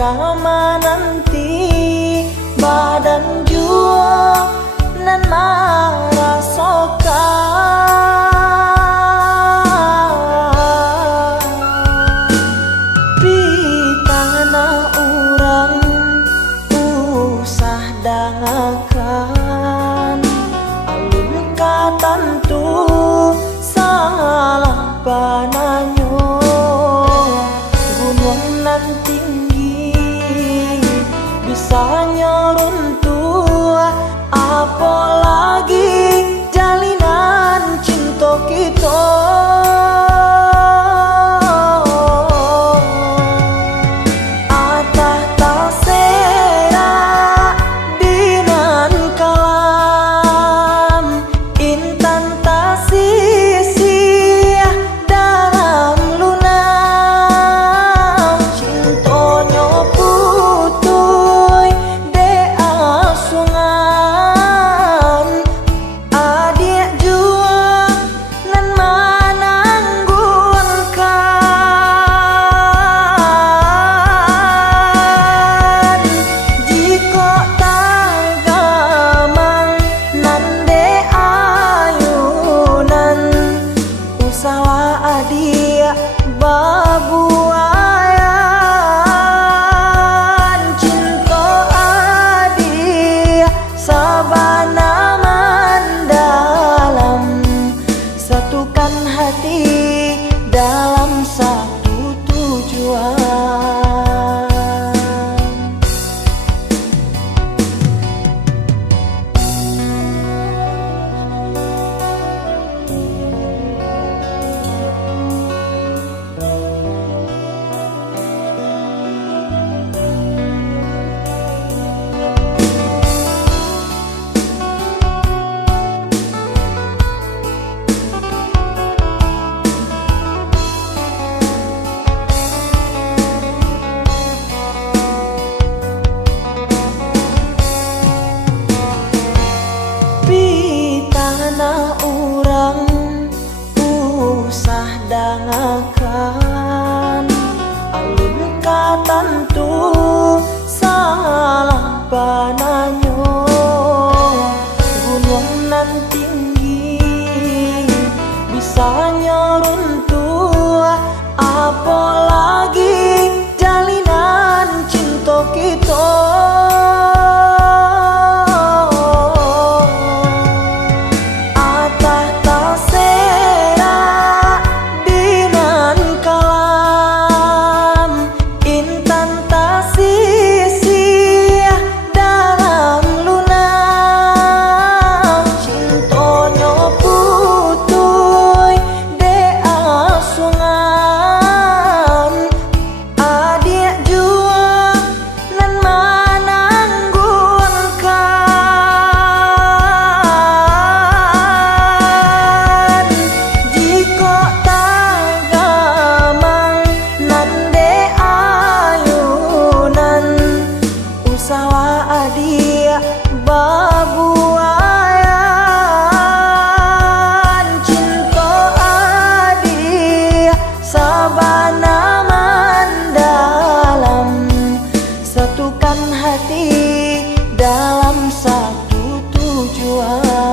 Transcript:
kama nanti badan jua nan marasokan pitana urang usah dangakan alun katantu salah pananyo gunung nan tinggi bisa nyeruntuh apalagi jalinan cinta kita atah tasera dinan kalam intan tasisi dalam luna cintonyo putuy de asungan adik jua nan mananggunkan jika tagamang nan de ayunan usawa adia babuayan cinta adia sabana mandalam satukan hati dalam satu tujuan. Pitana urang usah dangakan alun katantu salah pananyo gunung nan tinggi bisa nyeruntuh apalagi jalinan cinta kita atah tasera dinan kalam intan tasisi dalam luna cintonyo putuy de asungan adik jua nan mananggunkan jika tagamang nan de ayunan usawa adia babuayan cinta adia sabana mandalam satukan hati dalam satu tujuan.